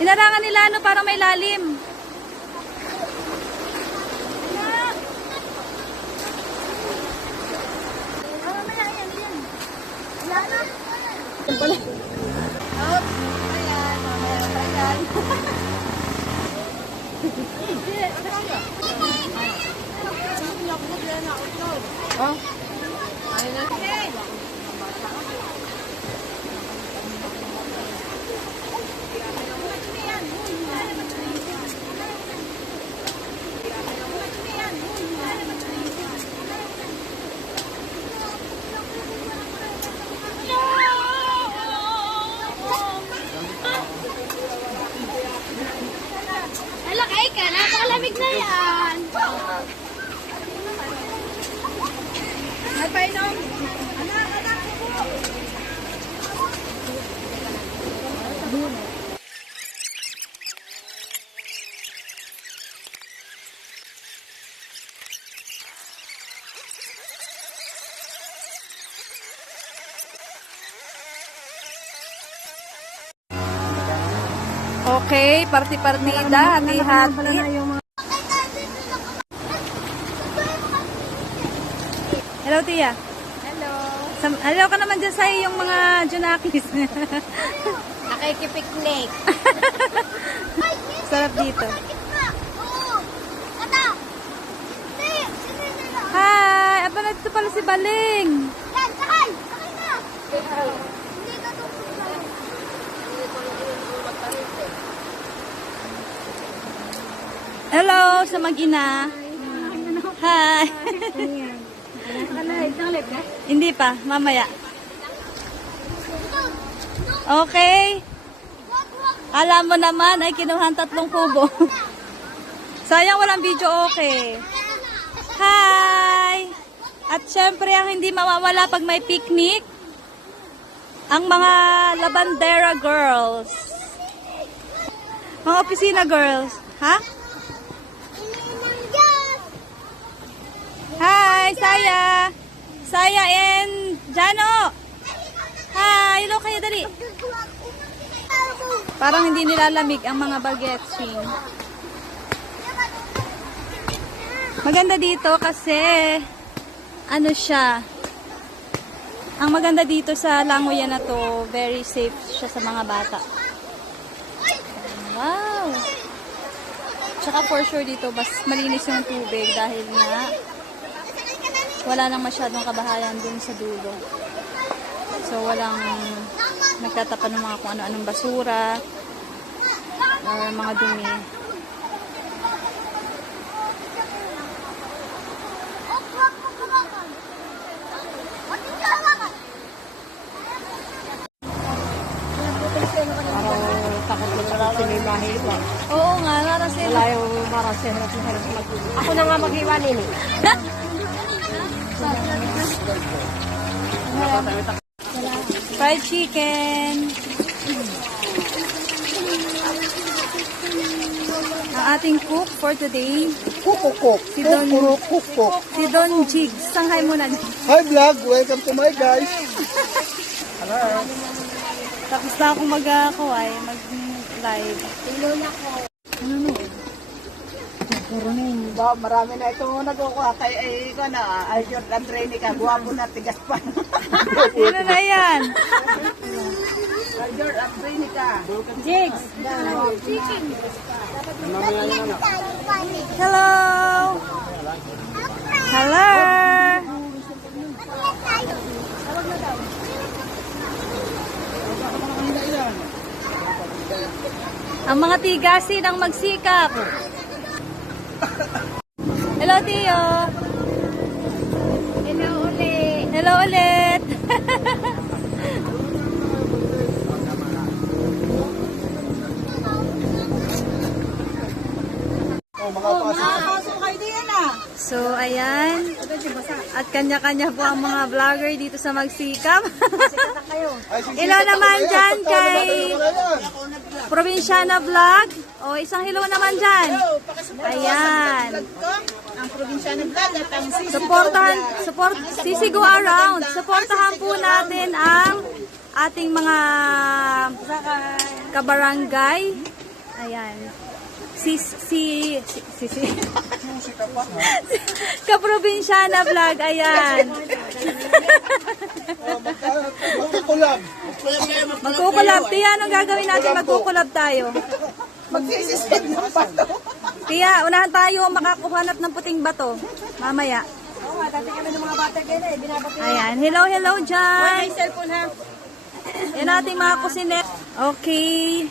Hinarangan nila ano, parang may lalim. Alakay ka, napakalamig na yan. Nagpainom. Okay, party-partida, hati-hati. Hello, Tia. Hello. Hello ka naman dyan sa yung mga Junakis. Nakikipiknik. Sarap dito. Hi! Aba na dito pala si Baling. Hello sa mag-ina. Hi! Hindi pa, mamaya. Okay. Alam mo naman ay kinuhan 3 kubo. Sayang walang video okay. Hi! At syempre ang hindi mawawala pag may picnic, ang mga Labandera girls. Mga opisina girls. Ha? Hi, Saya! Saya and Jano! Hi! Hello kayo, dali! Parang hindi nilalamig ang mga bagets. Maganda dito kasi ano siya, ang maganda dito sa Langoyan na to, very safe siya sa mga bata. Wow! Tsaka for sure dito, mas malinis yung tubig dahil nga wala nang masyadong kabahayan dun sa dulo. So, walang nagtatapan ng mga kung ano-anong basura or mga dumi. Oo nga, narasin. Wala yung marasin. Ako na nga maghiwa nini. Fried chicken. Ang ating cook for today, si Don Jigs. Sanghay muna. Hi vlog, welcome to my guys. Tapos na ako mag-live. Ba, marami na ito nagkukuha kay ikaw na Aljord Andreni ka, guwapo na tigas pa. Sino na yan? Aljord Andreni ka. Jigs. Hello. Hello. Ang mga tigasin ang magsikap. Hello, Tio. Hello ulit. Hello ulit. So, ayan. At kanya-kanya po ang mga vlogger dito sa Magsikap. Hello naman dyan kay Provinciana Vlog. O, isang hello naman dyan. Ayan. Ang Provinciana Vlog at ang Sisigo Around. Supportahan po natin ang ating mga kabarangay Ayan. Kaprobinsyana vlog, ayan. Magkukulab. Tia, anong gagawin natin? Magkukulab tayo. Magsisispend ng bato. Tia, unahan tayo makakuhanap ng puting bato. Mamaya. Oo nga, dati kami ng mga bata kayo eh. Binabati. Ayan. Hello, hello dyan. Cellphone ha. Yan ating mga kusinet. Okay.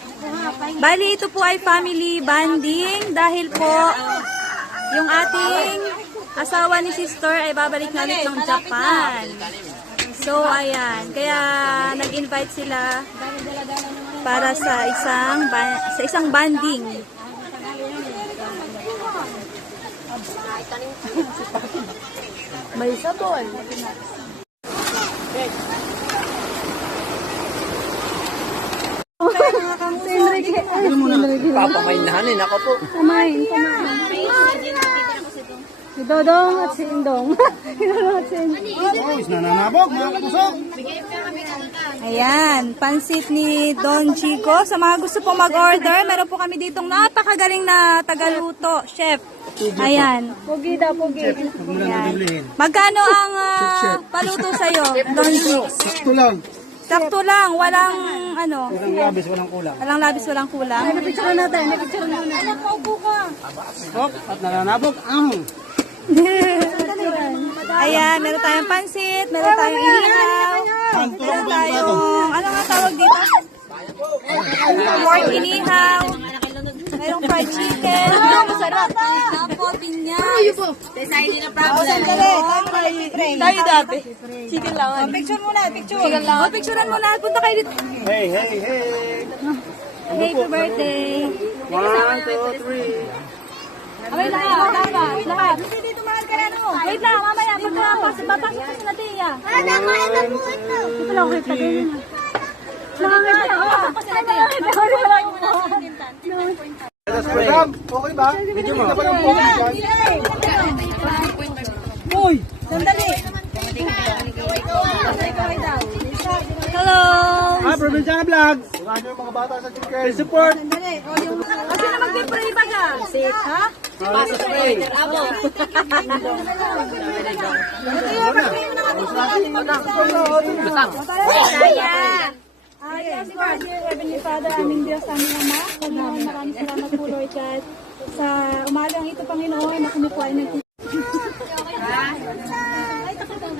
Bali, ito po ay family bonding dahil po yung ating asawa ni sister ay babalik na ulit ng Japan. So, ayan. Kaya nag-invite sila para sa isang banding. May sabon. Papamainahanin ako po. Kumain. Si Dodong at si Indong. Nananabog, mga katusok. Ayan, pansit ni Don Chico. Sa mga gusto pong mag-order, meron po kami ditong napakagaling na tagaluto, chef. Ayan. Pugi daw, pugi. Ayan. Magkano ang paluto sa'yo, Don Chico? Sakto lang. Sakto lang, walang ano. Walang labis, walang kulang. Walang labis, walang kulang. Picture natin. Picture natin. Anak, paupo ka. Hop, at nananabog. Ayan, meron tayong pansit, meron tayong inihaw, meron tayong, ano nga tawag dito? Pork inihaw, merong fried chicken, masarap. Tapos, pinya. Tayo dati. Chicken lang. Picture muna, picture. Chicken lang. Picturean mo na. Punta kayo dito. Hey, hey, hey. Happy birthday. 1, 2, 3. Wait lang, lahat. Dito mahal ka na no. Wait lang, mamaya. Papasok ko si Nadia. Ito lang, wait. Tagayin mo. Nakangit na. Papasok ko si Nadia. Madam, okay ba? Medyo mo. Uy! Sandali. Hello! Provinciana Vlog. Samahan niyo yung mga bata sa chicken. Support. Kasi na magpipray ba ka? Ha? Pasok spray. Ay, si Heavenly Father, aming Diyos, aming Ama. Maraming salamat po, Lord God. Sa umagang ito, Panginoon, na kami po ay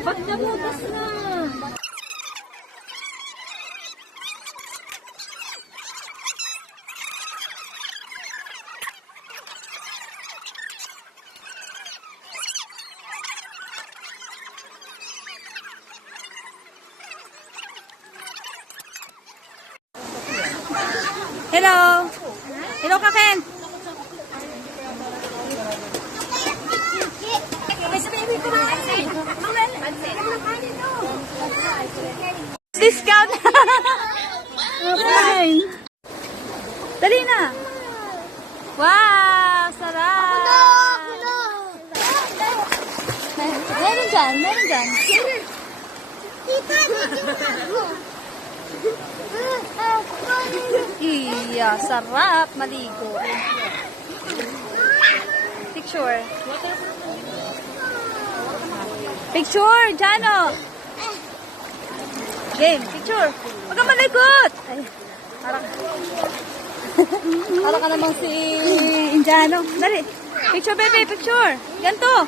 Ba't nabutas na? Hello! Hello, Kaken! Discount! Fine! Dali na! Wow! Sarap! Meron dyan, meron dyan. Iya, sarap maligo. Picture. Picture, Jano. Game, picture. Huwag kang malikot. Ay, parang ka namang si Indiano. Dali. Picture, baby, picture. Ganto.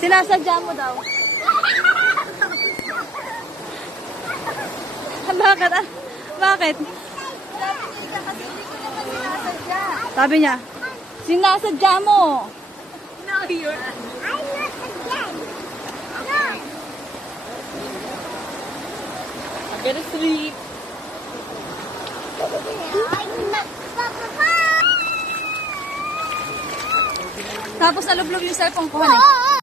Sinasadya mo daw. Bakit? Bakit? Sabi niya, sinasadya mo. No, you're... I'm gonna sleep. Tapos nalublog yung cellphone ko, honey.